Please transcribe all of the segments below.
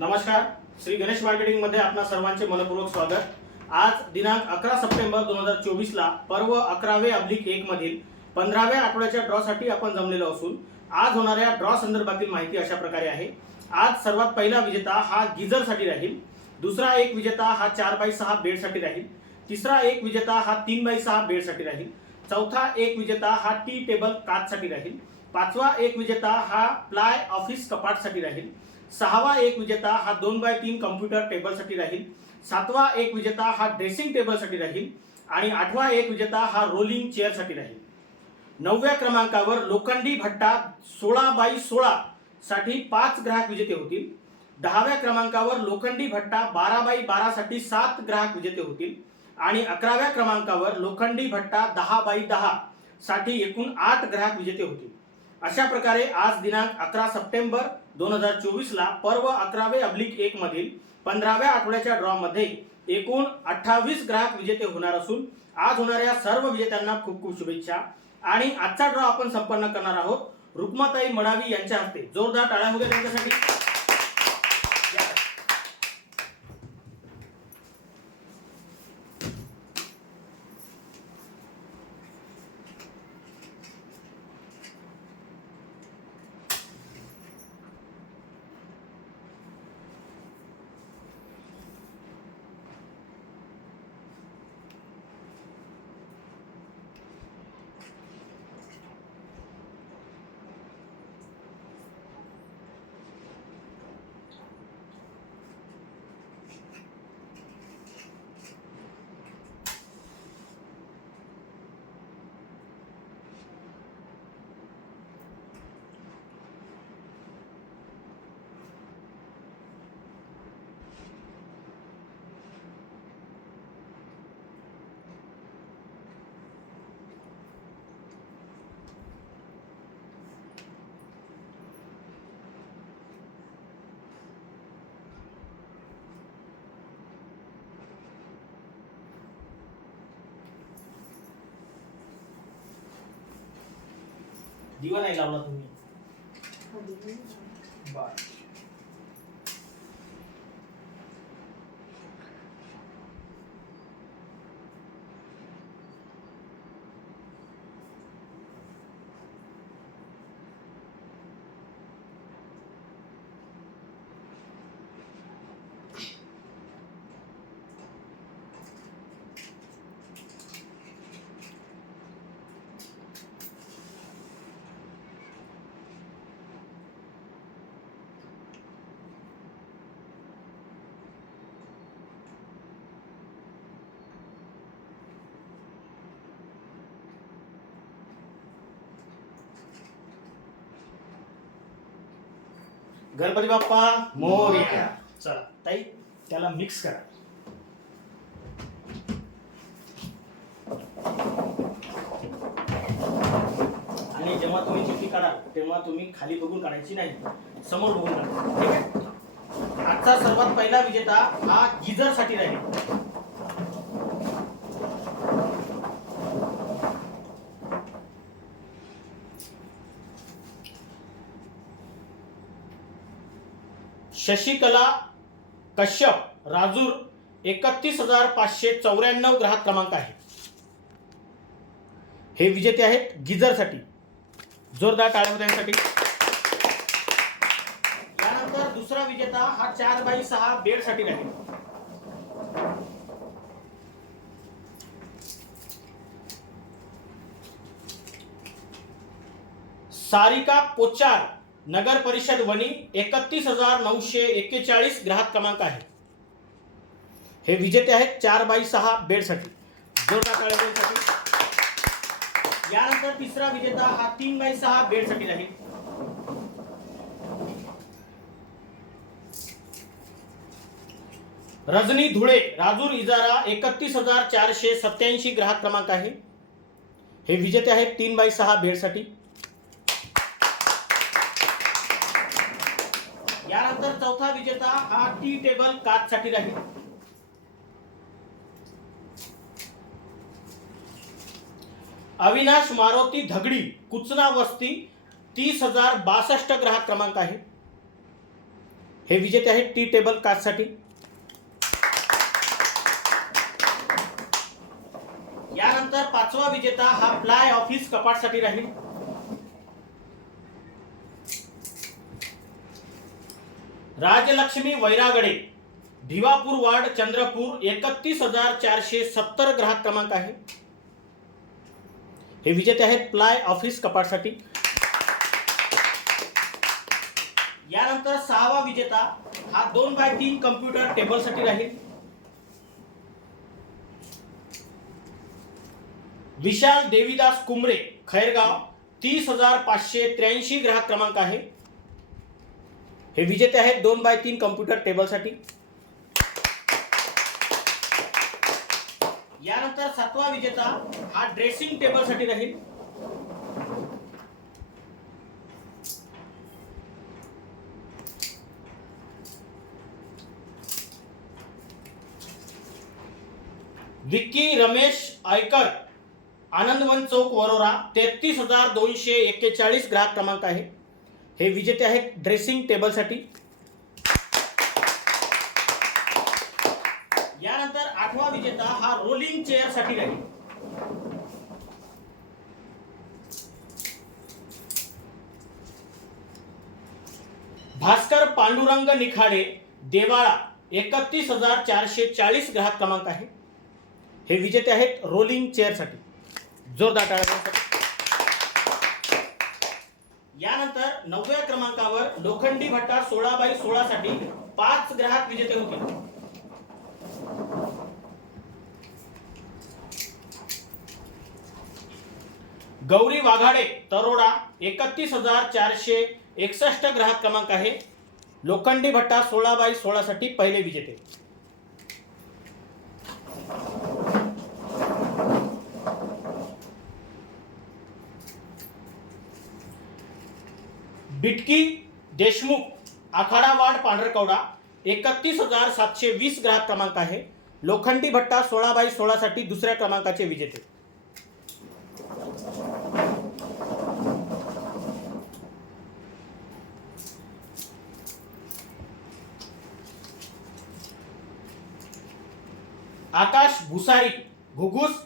नमस्कार. श्री गणेश मार्केटिंगमध्ये आपणा सर्वांचे मनपूर्वक स्वागत. आज दिनांक अकरा सप्टेंबर दोन हजार चोवीस ला पर्व अकरावे अब्लिक एक मधील पंधराव्या आठवड्याच्या ड्रॉसाठी आपण जमलेलो असून आज होणाऱ्या ड्रॉ संदर्भातील माहिती अशा प्रकारे आहे. आज सर्वात पहिला विजेता हा गिझरसाठी राहील. दुसरा एक विजेता हा चार बाय सहा बेडसाठी राहील. तिसरा एक विजेता हा तीन बाय सहा बेडसाठी राहील. चौथा एक विजेता हा टी टेबल काचसाठी राहील. पाचवा एक विजेता हा प्लाय ऑफिस कपाटसाठी राहील. सहावा एक विजेता हा दोन बाय तीन कम्प्युटर टेबलसाठी राहील. सातवा एक विजेता हा ड्रेसिंग टेबलसाठी राहील. आणि आठवा एक विजेता हा रोलिंग चेअरसाठी राहील. नवव्या क्रमांकावर लोखंडी भट्टा सोळा बाय सोळा साठी पाच ग्राहक विजेते होतील. दहाव्या क्रमांकावर लोखंडी भट्टा बारा बाय बारा साठी सात ग्राहक विजेते होतील. आणि अकराव्या क्रमांकावर लोखंडी भट्टा दहा बाय दहा साठी एकूण आठ ग्राहक विजेते होतील. अशा प्रकारे आज दिनांक अकरा सप्टेंबर दोन हजार चोवीसला पर्व अकरावे अब्लिक एक मधील पंधराव्या आठवड्याच्या ड्रॉमध्ये एकूण अठ्ठावीस ग्राहक विजेते होणार असून आज होणाऱ्या सर्व विजेत्यांना खूप खूप शुभेच्छा. आणि आजचा ड्रॉ आपण संपन्न करणार आहोत. रुक्माताई मडावी यांच्या हस्ते. जोरदार टाळ्या वगैरे त्यांच्यासाठी. दिवा नाही लावला तुम्ही बर गणपती बाप्पा मोरया. चला ताई त्याला मिक्स करा. आणि जेव्हा तुम्ही चिठ्ठी काढाल तेव्हा तुम्ही खाली बघून काढायची नाही. समोर बघून काढा. ठीक आहे? आजचा सर्वात पहिला विजेता हा गिझरसाठी राहील. शशिकला कश्यप राजूर एकतीस हजार पाचशे चौऱ्याण्णव ग्राहक क्रमांक आहे. हे विजेते आहेत गिझरसाठी जोरदार टाळ्या त्यानंतर दुसरा विजेता हा चार बाई सहा बेडसाठी राहील. सारिका पोचार नगर परिषद वणी एकतीस हजार नऊशे एक्केचाळीस ग्राहक क्रमांक आहे. हे विजेते आहेत चार बाय सहा बेडसाठी. जोरदार यानंतर तिसरा विजेता हा तीन बाय सहा बेडसाठी आहे रजनी धुळे राजूर इजारा एकतीस हजार चारशे सत्याऐंशी ग्राहक क्रमांक आहे. हे विजेते आहेत तीन बाय सहा बेडसाठी. यानंतर चौथा विजेता हा टी टेबल काच साठी राहील. अविनाश मारुती धगडी कुचना वस्ती तीस हजार बासष्ट ग्राहक क्रमांक आहे. हे विजेते आहेत टी टेबल काचसाठी. यानंतर पाचवा विजेता हा प्लाय ऑफिस कपाटसाठी राहील. राजलक्ष्मी वैरागडे भिवापूर वार्ड चंद्रपूर एकतीस हजार चारशे सत्तर ग्राहक क्रमांक आहे. हे विजेते आहेत प्लाय ऑफिस कपाटसाठी. यानंतर सहावा विजेता हा दोन बाय तीन कम्प्युटर टेबलसाठी राहील. विशाल देवीदास कुमरे खैरगाव तीस हजार पाचशे त्र्याऐंशी ग्राहक क्रमांक आहे. हे विजेते आहेत दोन बाय तीन कम्प्युटर टेबलसाठी यानंतर सातवा विजेता हा ड्रेसिंग टेबलसाठी राहील. विक्की रमेश आयकर आनंदवन चौक वरोरा तेहतीस हजार दोनशे एक्केचाळीस ग्राहक क्रमांक आहे. हे विजेते आहेत ड्रेसिंग टेबलसाठी. यानंतर आठवा विजेता हा रोलिंग चेअरसाठी राहील भास्कर पांडुरंग निखाडे देवाळा एकतीस हजार चारशे चाळीस ग्राहक क्रमांक आहे. हे विजेते आहेत रोलिंग चेअरसाठी. जोरदार टाळा वाजवा. यानंतर नवव्या क्रमांकावर लोखंडी भट्टा सोळा बाय सोळा साठी पाच ग्राहक विजेते होते गौरी वाघाडे तरोडा एकतीस हजार चारशे एकसष्ट ग्राहक क्रमांक आहे. लोखंडी भट्टा सोळा बाय सोळा साठी पहिले विजेते. बिटकी देशमुख आखाडा वार्ड पांढरकवडा एकतीस हजार सातशे वीस ग्राहक क्रमांक आहे. लोखंडी भट्टा सोळा बाय सोळासाठी दुसऱ्या क्रमांकाचे विजेते. आकाश भुसारी घुगुस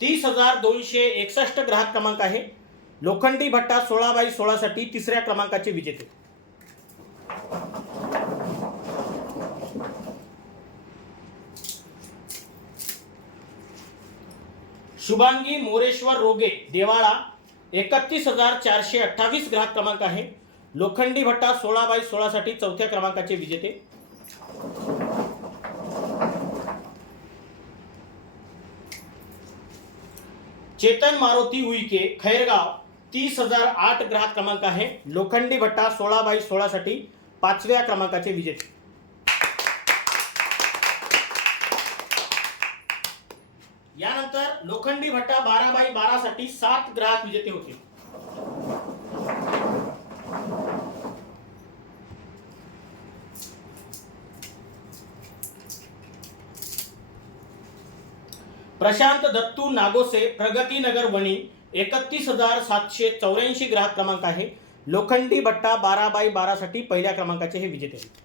तीस हजार दोनशे एकसष्ट ग्राहक क्रमांक आहे. लोखंडी भट्टा सोळा बाय सोळा साठी तिसऱ्या क्रमांकाचे विजेते. शुभांगी मोरेश्वर रोगे देवाळा एकतीस हजार चारशे अठ्ठावीस ग्राहक क्रमांक आहे. लोखंडी भट्टा सोळा बाय सोळा साठी चौथ्या क्रमांकाचे विजेते. चेतन मारुती उईके खैरगाव तीस हजार आठ ग्राहक क्रमांक आहे. लोखंडी भट्टा सोळा बाय सोळा साठी पाचव्या क्रमांकाचे विजेते. यानंतर लोखंडी भट्टा बारा बाय बारा साठी सात ग्राहक विजेते होते. प्रशांत दत्तू नागोसे प्रगतीनगर वणी एकतीस हजार सातशे चौऱ्याऐंशी ग्राहक क्रमांक आहे. लोखंडी भट्टा बारा बाय बारासाठी पहिल्या क्रमांकाचे हे विजेते आहेत.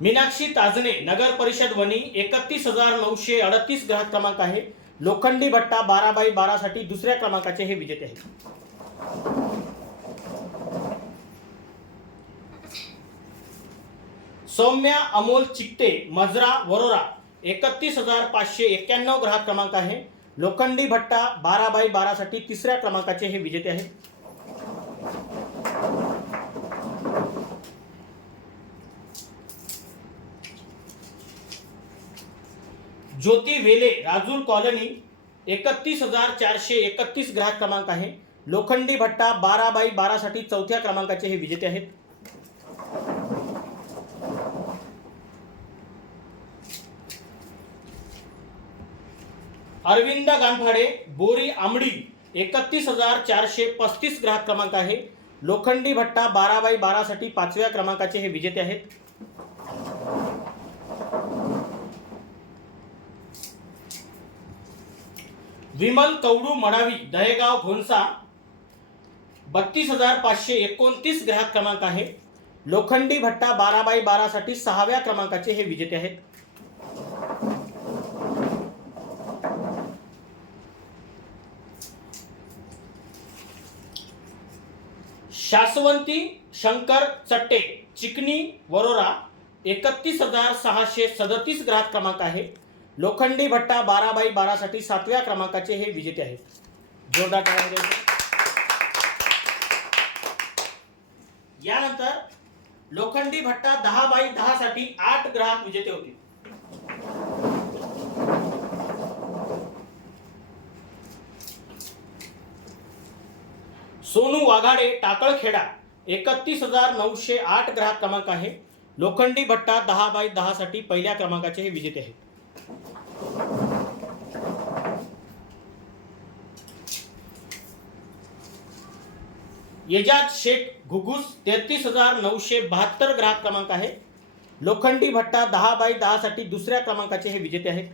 मीनाक्षी ताजने नगर परिषद वणी एकतीस हजार नऊशे अडतीस ग्राहक क्रमांक आहे. लोखंडी भट्टा बारा बाय बारासाठी दुसऱ्या क्रमांकाचे हे विजेते आहेत. सौम्या अमोल चिकटे मजरा वरोरा एकतीस हजार पाचशे एक्क्याण्णव ग्राहक क्रमांक आहे. लोखंडी भट्टा बारा बाय बारासाठी तिसऱ्या क्रमांकाचे हे विजेते आहेत. ज्योती वेले राजूर कॉलनी एकतीस हजार चारशे एकतीस ग्राहक क्रमांक आहे. लोखंडी भट्टा बारा बाय बारासाठी चौथ्या क्रमांकाचे हे विजेते आहेत. अरविंद गानफाडे बोरी आमडी एकतीस हजार चारशे पस्तीस ग्राहक क्रमांक आहे. लोखंडी भट्टा बारा बाय बारासाठी पाचव्या क्रमांकाचे हे विजेते आहेत. विमल कवडू मडावी दहेगाव घोणसा बत्तीस हजार पाचशे एकोणतीस ग्राहक क्रमांक आहे. लोखंडी भट्टा बारा बाय बारासाठी सहाव्या क्रमांकाचे हे विजेते आहेत. शासवंती शंकर चट्टे चिकनी वरोरा एकतीस हजार सहाशे सदतीस ग्राहक क्रमांक आहे. लोखंडी भट्टा बारा बाई बारासाठी सातव्या क्रमांकाचे हे विजेते आहेत. जोरदार यानंतर लोखंडी भट्टा दहा बाई दहा साठी आठ ग्राहक विजेते होते. सोनू वाघाडे टाकळखेडा एकतीस हजार नऊशे आठ ग्राहक क्रमांक आहे. लोखंडी भट्टा दहा बाय दहा साठी पहिल्या क्रमांकाचे हे विजेते आहेत. येजाज शेख घुगुस तेहतीस हजार नऊशे बहात्तर ग्राहक क्रमांक आहे. लोखंडी भट्टा दहा बाय दहा साठी दुसऱ्या क्रमांकाचे हे विजेते आहेत.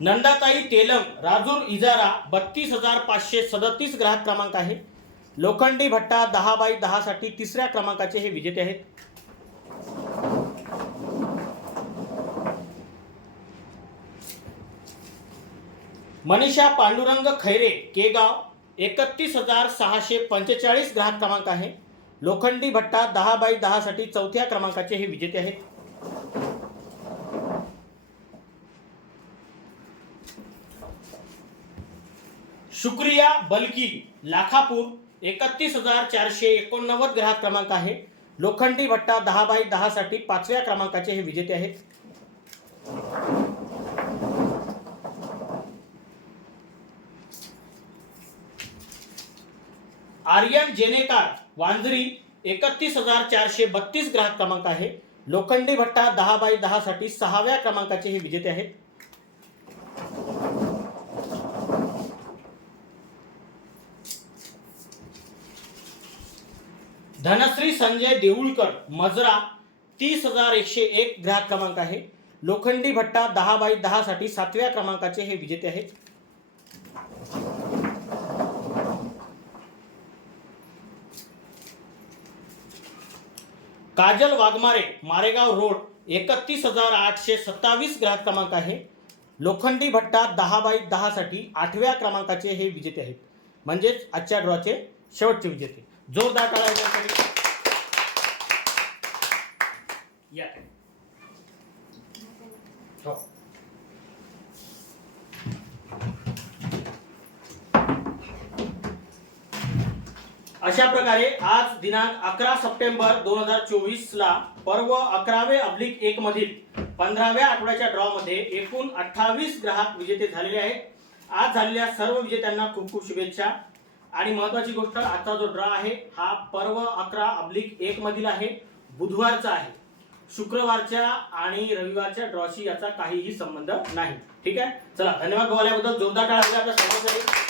नंदाताई तेलम राजूर इजारा बत्तीस हजार पाचशे सदतीस ग्राहक क्रमांक आहे. लोखंडी भट्टा दहा बाय दहासाठी तिसऱ्या क्रमांकाचे हे विजेते आहेत. मनीषा पांडुरंग खैरे केगाव एकतीस हजार सहाशे पंचेचाळीस ग्राहक क्रमांक आहे. लोखंडी भट्टा दहा बाय दहासाठी चौथ्या क्रमांकाचे हे विजेते आहेत. शुक्रिया बल्की लाखापूर एकतीस हजार चारशे एकोणनव्वद ग्राहक क्रमांक आहे. लोखंडी भट्टा दहा बाय दहा साठी पाचव्या क्रमांकाचे हे विजेते आहेत. आर्यन जेनेकार वांजरी एकतीस हजार चारशे बत्तीस ग्राहक क्रमांक आहे. लोखंडी भट्टा दहा बाय दहा साठी सहाव्या क्रमांकाचे हे विजेते आहेत. धनश्री संजय देऊळकर मजरा तीस हजार एकशे एक ग्राहक क्रमांक आहे. लोखंडी भट्टा दहा बाय दहा साठी सातव्या क्रमांकाचे हे विजेते आहेत. काजल वाघमारे मारेगाव रोड एकतीस हजार आठशे सत्तावीस ग्राहक क्रमांक आहे. लोखंडी भट्टा दहा बाय दहा साठी आठव्या क्रमांकाचे हे विजेते आहेत. म्हणजेच आजच्या ड्रॉचे शेवटचे विजेते. जोरदार टाळ्या या. हो. अशा प्रकारे आज दिनांक अकरा सप्टेंबर दोन हजार चोवीस ला पर्व अकरावे अब्लिक एक मधील पंधराव्या आठवड्याच्या ड्रॉ मध्ये एकूण अठ्ठावीस ग्राहक विजेते झालेले आहेत. आज झालेल्या सर्व विजेत्यांना खूप खूप शुभेच्छा. आणि महत्वाची गोष्ट आजचा जो ड्रॉ आहे हा पर्व अकरा अब्लिक एक मधील आहे बुधवारचा आहे. शुक्रवारच्या आणि रविवारच्या ड्रॉशी याचा काहीही संबंध नाही. ठीक आहे? चला धन्यवाद गोवाल्याबद्दल जोरदार टाळा आपल्या सर्वांसाठी.